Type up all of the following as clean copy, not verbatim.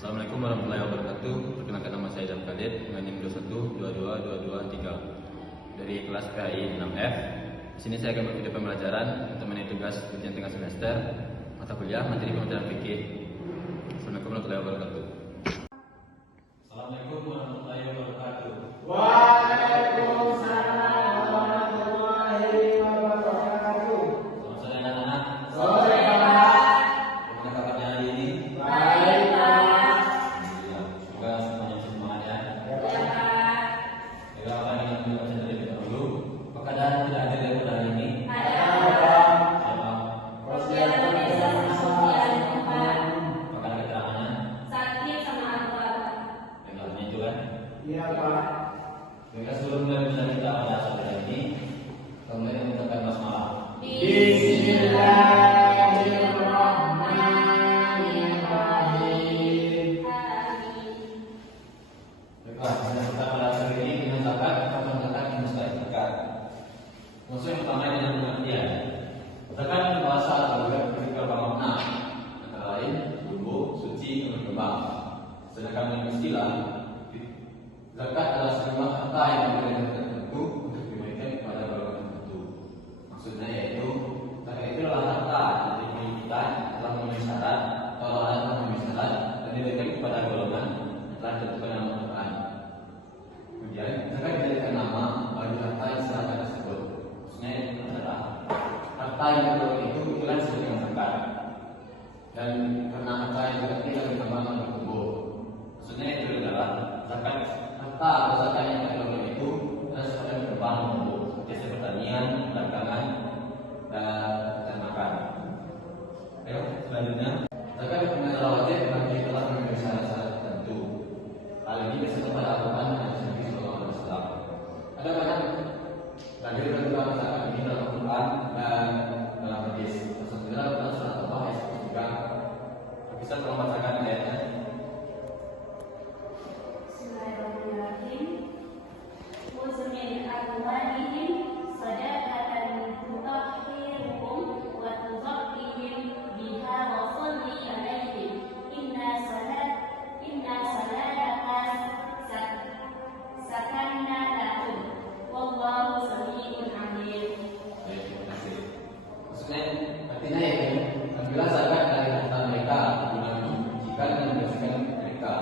Assalamualaikum warahmatullahi wabarakatuh. Perkenalkan nama saya Idam Khalid dengan NIM 2122223 dari kelas PAI 6F. Di sini saya akan mengikuti pembelajaran untuk memenuhi tugas ujian tengah semester mata kuliah materi pembelajaran fikih. Assalamualaikum warahmatullahi wabarakatuh. Assalamualaikum warahmatullahi wabarakatuh. Waalaikumsalam warahmatullahi wabarakatuh. Selamat sore anak-anak. Sore Pak. Bagaimana kabarnya hari ini? Baik Pak. Alhamdulillah. Semoga semuanya semangat ya. Ya Pak. Baiklah, apa yang ingin kita baca terlebih dahulu? Apakah ada tidak hadir yang pada hari ini? Ada Pak. Siapa? Rosdiana Desa Sofian Pak. Apakah ada keterangannya? Sakit sama Anwar. Baiklah, ini juga. Iya Pak. Baiklah, sebelum mulai pembelajaran kita pada sore hari ini, kita mulai mengucapkan basmalah. Bismillahirrahmanirrahim. Baiklah, yang pertama pada sore ini kita mencatat atau mencatat yang mustahil. Maksud yang pertama adalah pengertian. Zakat bahasa atau juga beberapa makna, antara lain wudhu, suci, dan berkembang. Sedangkan dengan istilah, zakat adalah sejumlah harta yang diberikan tertentu untuk diberikan kepada golongan tertentu. Maksudnya yaitu zakat itu adalah harta yang dimiliki kita telah memenuhi syarat atau lahan memenuhi syarat dan diberikan kepada golongan yang telah ditentukan dalam Al-Quran. Kemudian zakat diberikan nama bagi harta yang diserahkan tersebut. Maksudnya itu adalah harta yang diberikan itu itulah disebut dengan zakat. Dan karena harta yang diberikan tidak berkembang dan bertumbuh. Maksudnya itu adalah zakat harta atau zakat yang diberikan itu adalah sesuatu yang berkembang dan bertumbuh, seperti pertanian, perdagangan, dan peternakan. Ayo, selanjutnya zakat adalah wajib bagi yang telah memenuhi syarat-syarat tertentu. Hal ini disebut pada Al-Quran dan Nabi Sallallahu Alaihi Wasallam. Ada banyak dalil tentang zakat ini dalam Al-Quran dan dalam hadis. Alhamdulillah dalam surat Al-Baqarah ayat 103. Bisa tolong bacakan ayatnya. Bismillahirrahmanirrahim. Muzmin amwalihim sadaqatan tutahhiruhum wa tuzakkihim biha wa shalli alaihim inna salataka sakanna lahum wallahu samii'un 'aliim. Baik, terima kasih. Maksudnya artinya ya, ambillah zakat dari harta mereka guna mensucikan dan membersihkan mereka.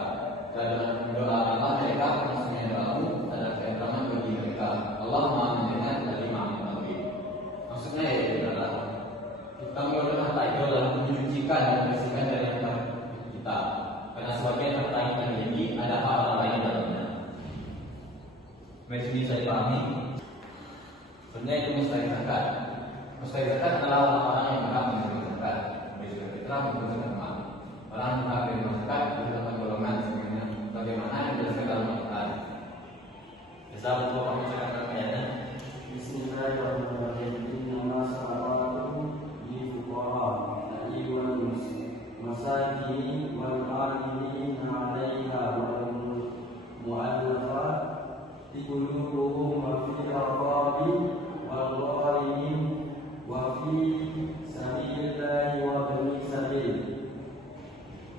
Dan dalam berdoa mereka maksudnya doamu adalah ketentraman bagi mereka. Allah Maha mendengar dari Maha mengetahui. Maksudnya ya adalah kita mengeluarkan harta itu adalah menyucikan dan membersihkan dari harta kita. Karena sebagian harta yang kita miliki ada hak orang lain di dalamnya. Baik, ini saya pahami. Sebenarnya itu mustahil zakat. Mustahil zakat adalah orang yang berhak menerima zakat. Baik sudah fitrah maupun zakat mal. Orang yang berhak menerima zakat berdasarkan golongan sebenarnya. Bagaimana yang dijelaskan dalam Al-Quran. Bisa untuk membacakan ayatnya. Bismillahirrahmanirrahim. Innama sadaqatu lil fuqara wal masakin wal amilin 'alaiha wal mu'allafati qulubuhum wa fi riqabi wal gharimin wa fi sabilillahi wa ibnis sabil.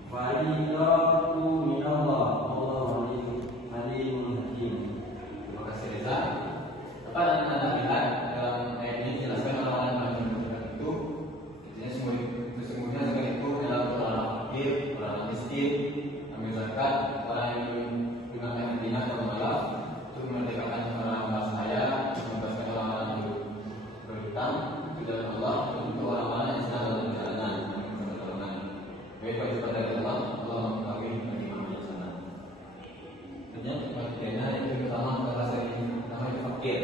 Fariidatu minallah wallahu alimul hakim. Terima kasih Reza. Tepat dan Anda lihat dalam ayat ini dijelaskan orang-orang yang menunjukkan itu. Intinya sesungguhnya zakat itu adalah orang fakir, orang miskin, ambil zakat, orang yang menggunakan dinah atau malaf untuk memerdekakan orang-orang sahaya, membebaskan orang-orang yang berhutang di jalan Allah, untuk orang-orang yang sedang dalam perjalanan meminta pertolongan. Baik bagi pada Allah, Allah mengetahui bagi mana yang sana. Artinya pengertiannya yang pertama adalah pertama itu fakir.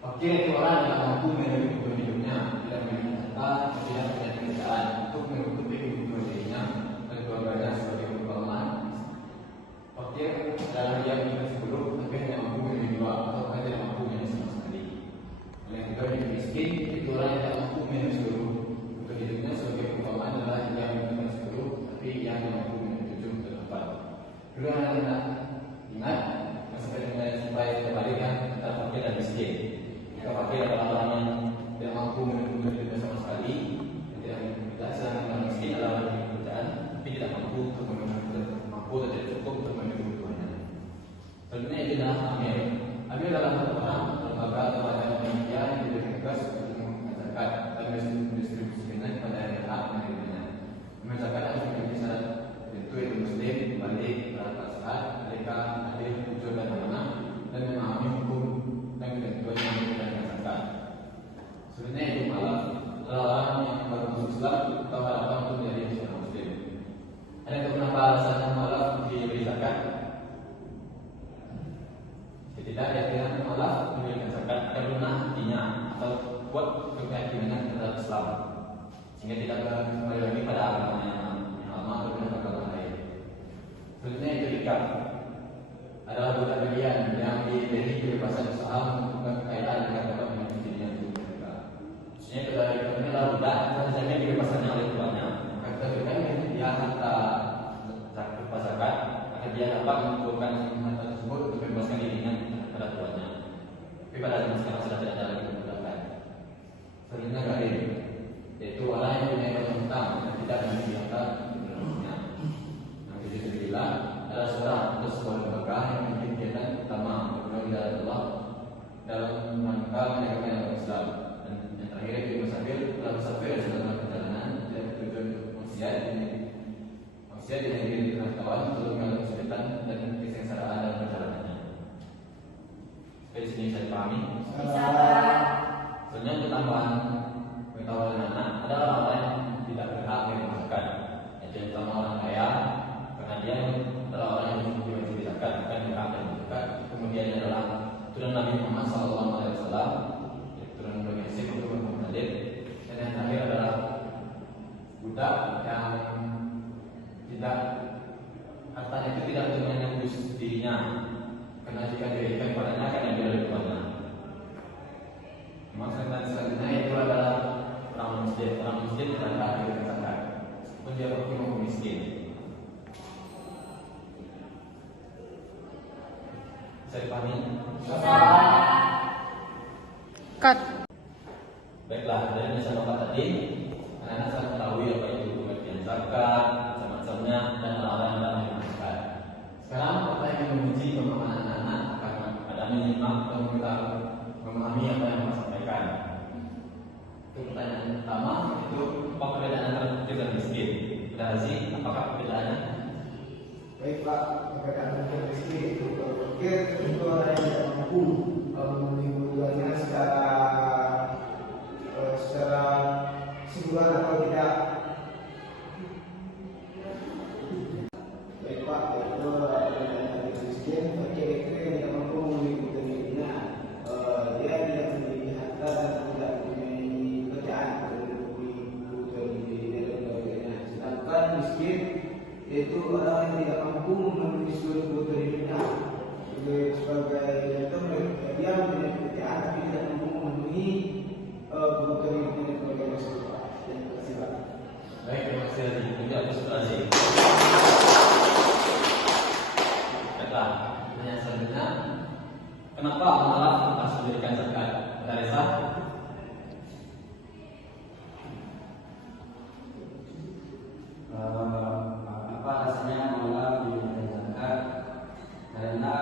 Fakir itu orang yang tidak mampu memenuhi kebutuhan hidupnya, tidak memiliki harta, tidak punya pekerjaan untuk menutupi kebutuhan dirinya dan keluarganya sebagai pertolongan apa alasannya malah diberi zakat? Tidak dia malah memberikan zakat karena hatinya atau buat keyakinan terhadap Islam, sehingga tidak kembali lagi pada agama yang lama atau agama lain. Sebenarnya itu ikat adalah budak bagian yang diberi kebebasan usaha menentukan kekayaan dengan dapat mengikuti dirinya untuk mereka. Maksudnya ketika ini adalah budak yang dijamin kebebasannya oleh tuannya. Maka ketika dia harta zakat, maka dia dapat mengumpulkan harta tersebut untuk membebaskan dirinya pada tuannya. Tapi pada zaman sekarang sudah tidak ada lagi perbudakan. Selanjutnya garim, yaitu orang yang punya banyak hutang dan tidak memiliki harta di dalamnya. Yang kedua adalah seorang atau sebuah lembaga yang memiliki kegiatan utama berguna di Allah dalam rangka menegakkan agama Islam. Dan yang terakhir itu musafir, telah musafir dalam perjalanan dan tujuan untuk manusia di negeri di tengah kawan untuk mengalami kesulitan dan kesengsaraan dalam perjalanannya. Dari sini saya pahami. Sebenarnya untuk tambahan pengetahuan anak adalah orang yang tidak berhak menerima. Yaitu yang pertama orang kaya, karena dia adalah orang yang diwajib zakat, bukan berhak menerima zakat. Kemudian adalah turun Nabi Muhammad SAW, turun Bani Hasyim untuk Muhammad. Dan yang terakhir adalah budak yang tidak hartanya itu tidak untuk menembus dirinya, karena jika diberikan kepadanya akan diambil oleh tuannya. Maksud selanjutnya itu adalah orang muslim. Orang muslim tidak berhak diberikan zakat, meskipun dia hukum miskin. Bisa dipahami? Cut. Baiklah, dari yang saya bapak tadi, anak-anak saya ketahui apa itu pengertian zakat, macam-macamnya, dan orang yang dalam zakat. Sekarang kita ingin menguji pemahaman anak-anak karena ada menyimak atau memahami apa yang saya sampaikan. Itu pertanyaan pertama, itu apa perbedaan antara fakir dan miskin? Sudah Haji, apakah perbedaannya? Baik Pak, perbedaan fakir dan miskin itu fakir itu orang yang tidak mampu memenuhi kebutuhannya secara keseluruhan atau tidak. Baik Pak, itu perbedaan fakir dan miskin. Fakir itu yang tidak mampu memenuhi kebutuhan dirinya. Dia tidak memiliki harta dan tidak memiliki pekerjaan untuk memenuhi kebutuhan dirinya dan sebagainya. Sedangkan miskin yaitu orang yang tidak mampu memenuhi seluruh kebutuhan hidupnya. Sebagai contoh, dia memiliki pekerjaan tapi tidak mampu memenuhi kebutuhan hidupnya dan sebagainya. Terima kasih Pak. Baik, terima kasih Haji. Tidak frustrasi. Baiklah, pertanyaan selanjutnya, kenapa malah harus memberikan zakat? Ada Reza? Apa alasannya malah diberikan zakat? Karena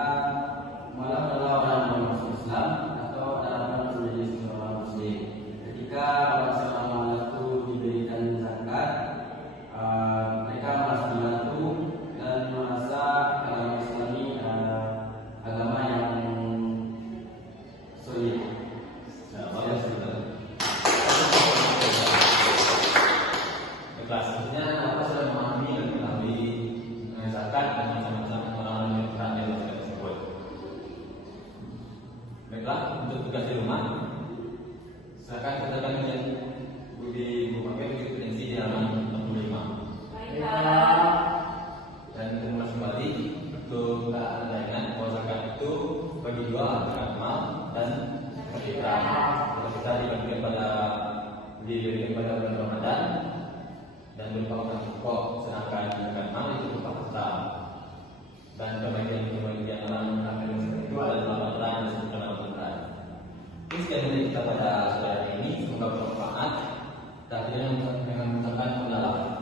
malah adalah orang yang masuk Islam atau adalah menjadi seorang muslim. Ketika orang seorang malah itu diberikan zakat, mereka merasa dibantu dan merasa agama Islam ini agama yang sulit. Baiklah, selanjutnya apa sudah memahami dan mengetahui zakat dan macam-macam orang-orang yang berhak dalam zakat tersebut? Baiklah, untuk tugas di rumah, silakan katakan dengan di buku paket referensi di halaman 65. Dan untuk mulai kembali untuk Anda ingat bahwa zakat itu bagi dua, zakat mal dan zakat fitrah. Zakat fitrah diberikan pada bulan Ramadan dan berupa makan pokok, sedangkan zakat mal itu berupa harta. Dan kebagian orang yang itu adalah Ramadan dan sebutan Ramadan. Sekian dari kita pada sore hari ini, semoga bermanfaat dan dengan mengucapkan pendalaman.